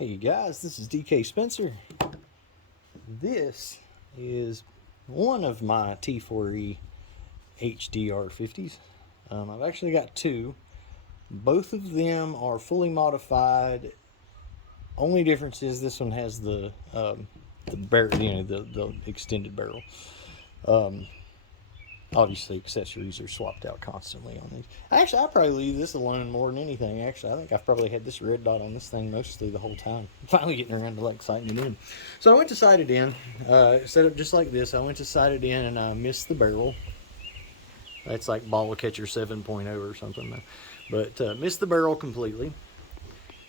Hey guys, this is DK Spencer. This is one of my T4E HDR 50s. I've actually got two. Both of them are fully modified. Only difference is this one has the barrel, the extended barrel. Obviously, accessories are swapped out constantly on these. Actually, I'll probably leave this alone more than anything. Actually, I think I've probably had this red dot on this thing mostly the whole time. Finally getting around to like sighting it in. So I went to sight it in, set up just like this. I went to sight it in and I missed the barrel. That's like ball catcher 7.0 or something. But missed the barrel completely.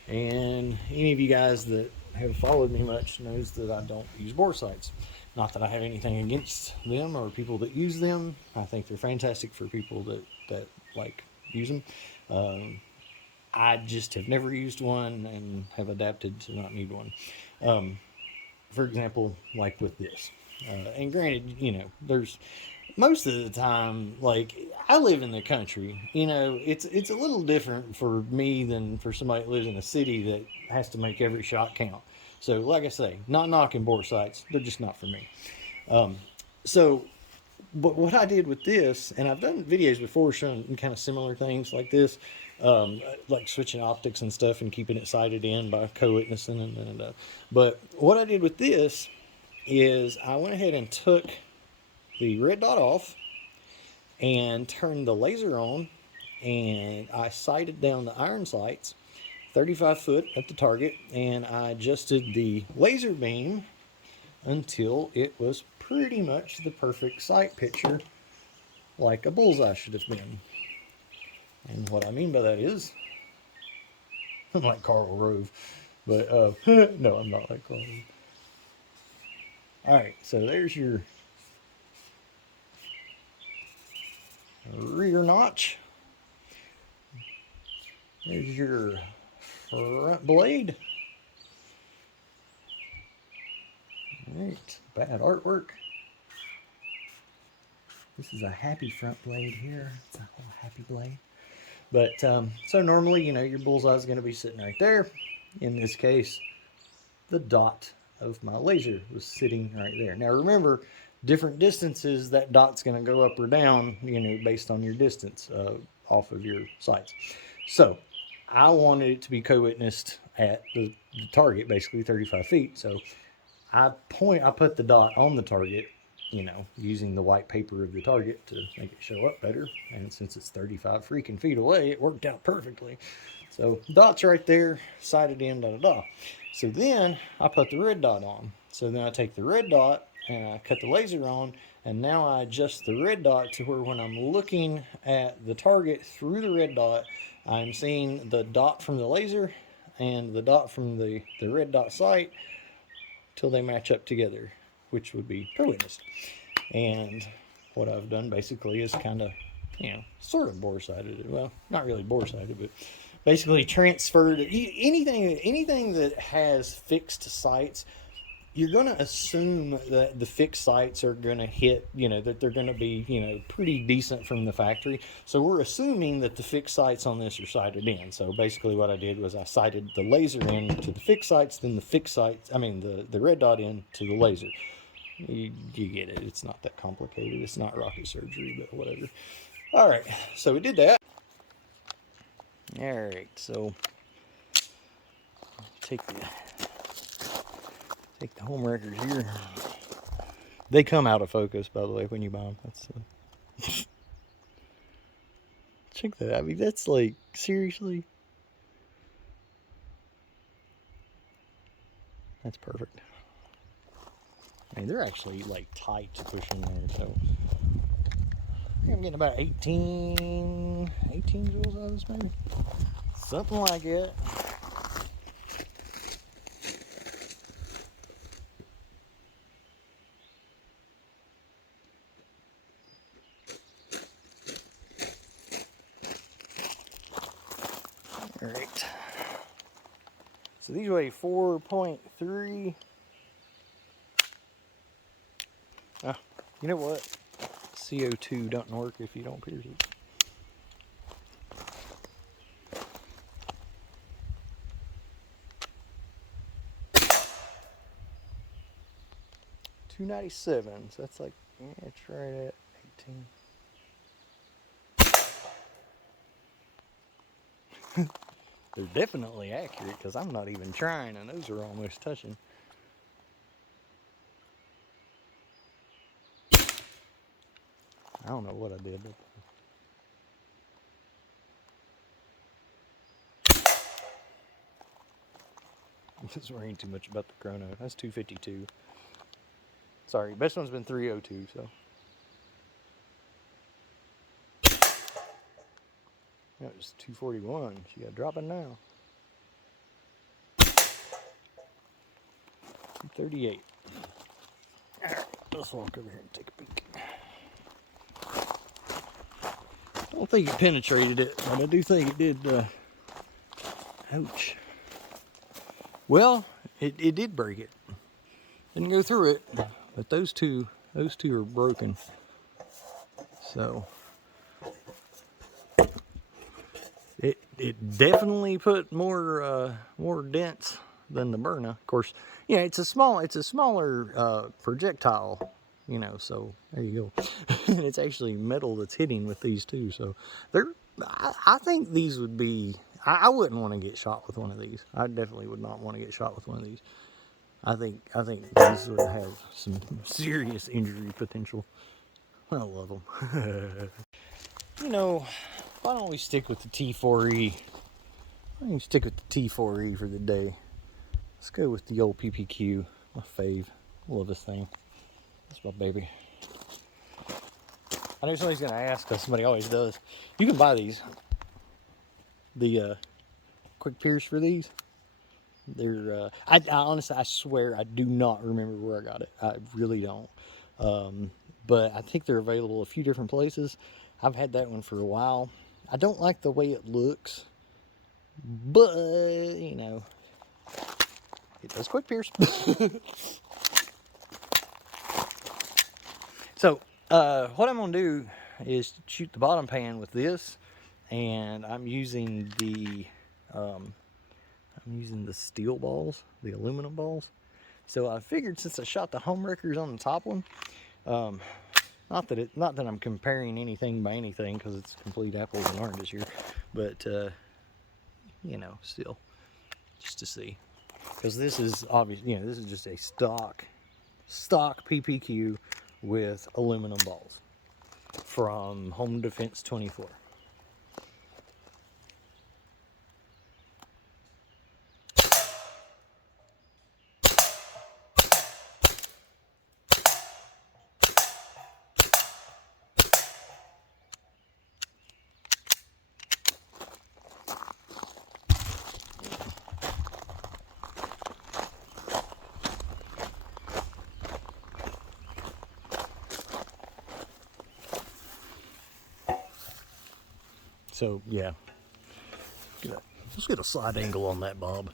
And any of you guys that have followed me much knows that I don't use bore sights. Not that I have anything against them or people that use them. I think they're fantastic for people that like use them. I just have never used one and have adapted to not need one. For example, like with this. And granted, there's most of the time, like, I live in the country. It's a little different for me than for somebody that lives in a city that has to make every shot count. So, like I say, not knocking bore sights, they're just not for me. But what I did with this, and I've done videos before showing kind of similar things like this, like switching optics and stuff and keeping it sighted in by co-witnessing. But what I did with this is I went ahead and took the red dot off and turned the laser on, and I sighted down the iron sights 35 foot at the target, and I adjusted the laser beam until it was pretty much the perfect sight picture, like a bullseye should have been. And what I mean by that is, I'm like Karl Rove, but no, I'm not like Karl Rove. All right, so there's your rear notch. There's your front blade. All right, bad artwork. This is a happy front blade here. It's a whole happy blade. But so normally, your bullseye is going to be sitting right there. In this case, the dot of my laser was sitting right there. Now remember, different distances, that dot's going to go up or down, based on your distance off of your sights. So I wanted it to be co-witnessed at the target, basically 35 feet. So I put the dot on the target, using the white paper of the target to make it show up better. And since it's 35 freaking feet away, it worked out perfectly. So dot's right there, sighted in, da-da-da. So then I put the red dot on. So then I take the red dot and I cut the laser on, and now I adjust the red dot to where when I'm looking at the target through the red dot, I'm seeing the dot from the laser and the dot from the red dot sight till they match up together, which would be co-witnessed. And what I've done basically is kind of, sort of bore-sighted it. Well, not really bore-sighted, but basically transferred anything that has fixed sights. You're going to assume that the fixed sights are going to hit, that they're going to be, pretty decent from the factory. So we're assuming that the fixed sights on this are sighted in. So basically what I did was I sighted the laser in to the fixed sights, then the fixed sights, the red dot in to the laser. You get it. It's not that complicated. It's not rocket surgery, but whatever. All right. So we did that. All right. So take the Homewreckers here. They come out of focus, by the way, when you buy them. That's check that out. That's like, seriously. That's perfect. They're actually like tight to push in there, so I'm getting about 18 joules out of this, maybe. Something like it. All right. So these weigh 4.3. You know what? CO2 doesn't work if you don't pierce it. 297. So that's like, yeah, it's right at 18. They're definitely accurate because I'm not even trying, and those are almost touching. I don't know what I did. I'm just worrying too much about the chrono. That's 252. Sorry, best one's been 302, so. That was 241. She got dropping now. 238. Alright, let's walk over here and take a peek. I don't think it penetrated it, but I do think it did. Ouch. Well, it did break it. Didn't go through it, but those two are broken. So it definitely put more dents than the Byrna. Of course, yeah, it's a smaller projectile, you know. So there you go. And it's actually metal that's hitting with these two. So I think these would be. I wouldn't want to get shot with one of these. I definitely would not want to get shot with one of these. I think these would have some serious injury potential. I love them. You know, why don't we stick with the T4E? I can stick with the T4E for the day. Let's go with the old PPQ, my fave. Love this thing. That's my baby. I know somebody's gonna ask, because somebody always does. You can buy these. The quick pierce for these. They're I honestly, I swear I do not remember where I got it. I really don't. But I think they're available a few different places. I've had that one for a while. I don't like the way it looks, but you know, it does quick pierce. So what I'm gonna do is shoot the bottom pan with this, and I'm using the steel balls, the aluminum balls. So I figured, since I shot the Homewreckers on the top one, not that I'm comparing anything by anything, because it's complete apples and oranges here, but you know, still, just to see, because this is obvious. You know, this is just a stock PPQ with aluminum balls from Home Defense 24. So yeah, let's get a side angle on that bob.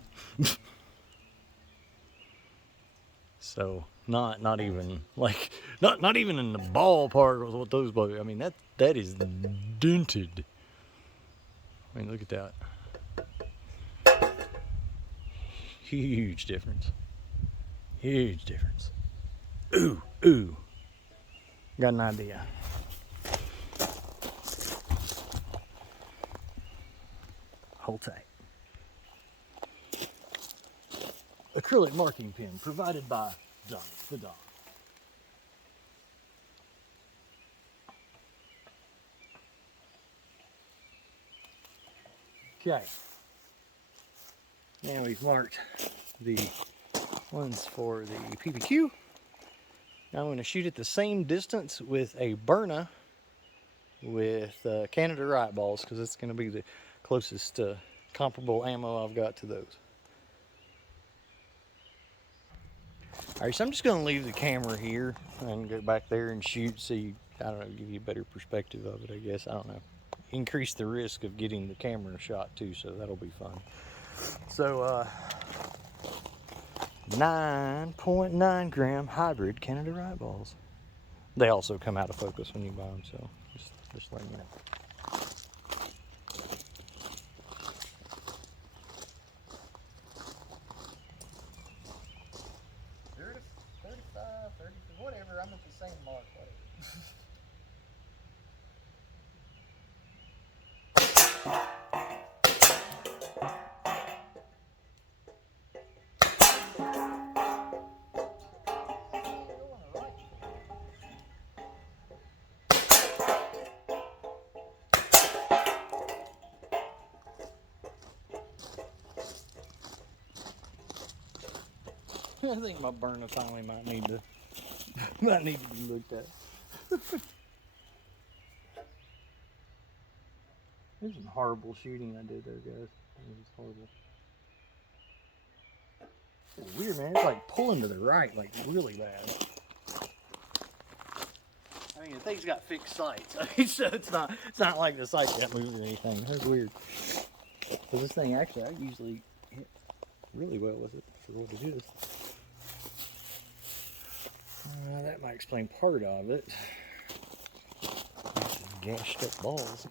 So not even like not even in the ballpark with what those bobs. I mean, that is dented. I mean, look at that. Huge difference. Huge difference. Ooh. Got an idea. Hold tight. Acrylic marking pen provided by Don the Don. Okay. Now we've marked the ones for the PPQ. Now I'm going to shoot at the same distance with a Byrna with Canada Riot balls, because it's going to be the closest comparable ammo I've got to those. Alright, so I'm just going to leave the camera here and go back there and shoot, see, I don't know, give you a better perspective of it, I guess. I don't know. Increase the risk of getting the camera shot too, so that'll be fun. So, 9.9 gram hybrid Canada Riot balls. They also come out of focus when you buy them, so just let me know. I think my Byrna finally might need to be looked at. There's some horrible shooting I did there, guys. It was horrible. It's weird, man. It's like pulling to the right, like really bad. I mean, the thing's got fixed sights, so it's not like the sight got moved or anything. That's weird. But this thing, actually, I usually hit really well with it for what it is. That might explain part of it. Gashed up balls.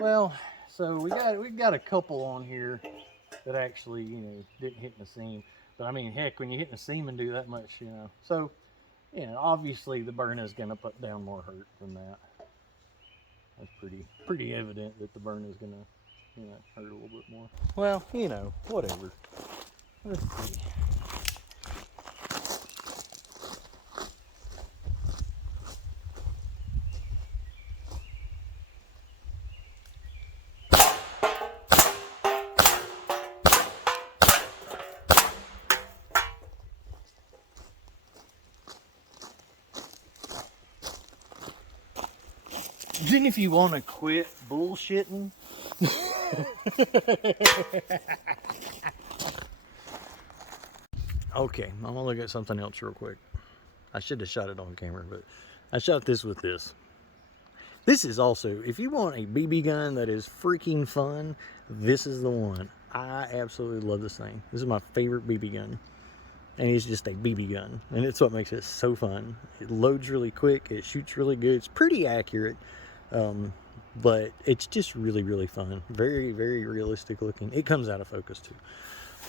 Well, so we got a couple on here that actually, you know, didn't hit in the seam. But I mean, heck, when you hit in the seam and do that much, you know. So, you know, obviously the Byrna is going to put down more hurt than that. That's pretty evident that the Byrna is going to, you know, hurt a little bit more. Well, you know, whatever. Let's see. Then if you want to quit bullshitting, okay, I'm gonna look at something else real quick. I should have shot it on camera, but I shot this with this. This is also, if you want a BB gun that is freaking fun, this is the one. I absolutely love this thing. This is my favorite BB gun. And it's just a BB gun. And it's what makes it so fun. It loads really quick. It shoots really good. It's pretty accurate. But it's just really, really fun. Very, very realistic looking. It comes out of focus too.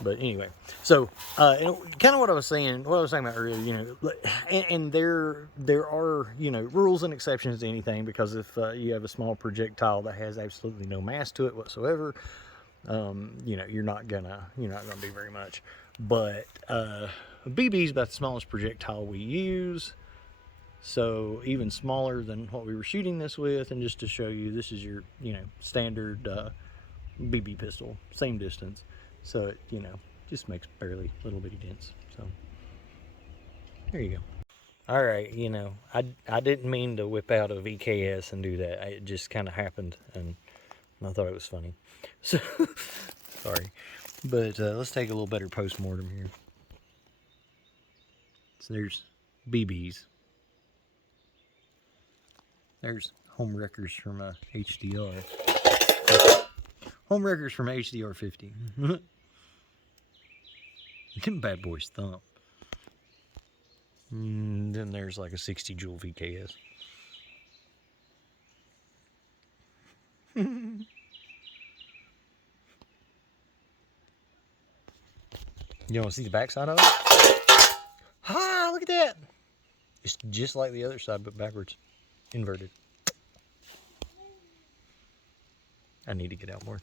But anyway, so kind of what I was saying about earlier, you know, and there are, you know, rules and exceptions to anything, because if you have a small projectile that has absolutely no mass to it whatsoever, you know, you're not gonna do very much. But BB is about the smallest projectile we use, so even smaller than what we were shooting this with. And just to show you, this is your, you know, standard BB pistol, same distance. So it, you know, just makes barely little bitty dents. So there you go. All right, you know, I didn't mean to whip out a VKS and do that. It just kind of happened, and I thought it was funny. So sorry, but let's take a little better post-mortem here. So there's BBs. There's Homewreckers from HDR. Homewreckers from HDR 50. Them bad boys thump. Then there's like a 60 joule VKS. You want to see the backside of it? Ah, look at that! It's just like the other side, but backwards. Inverted. I need to get out more.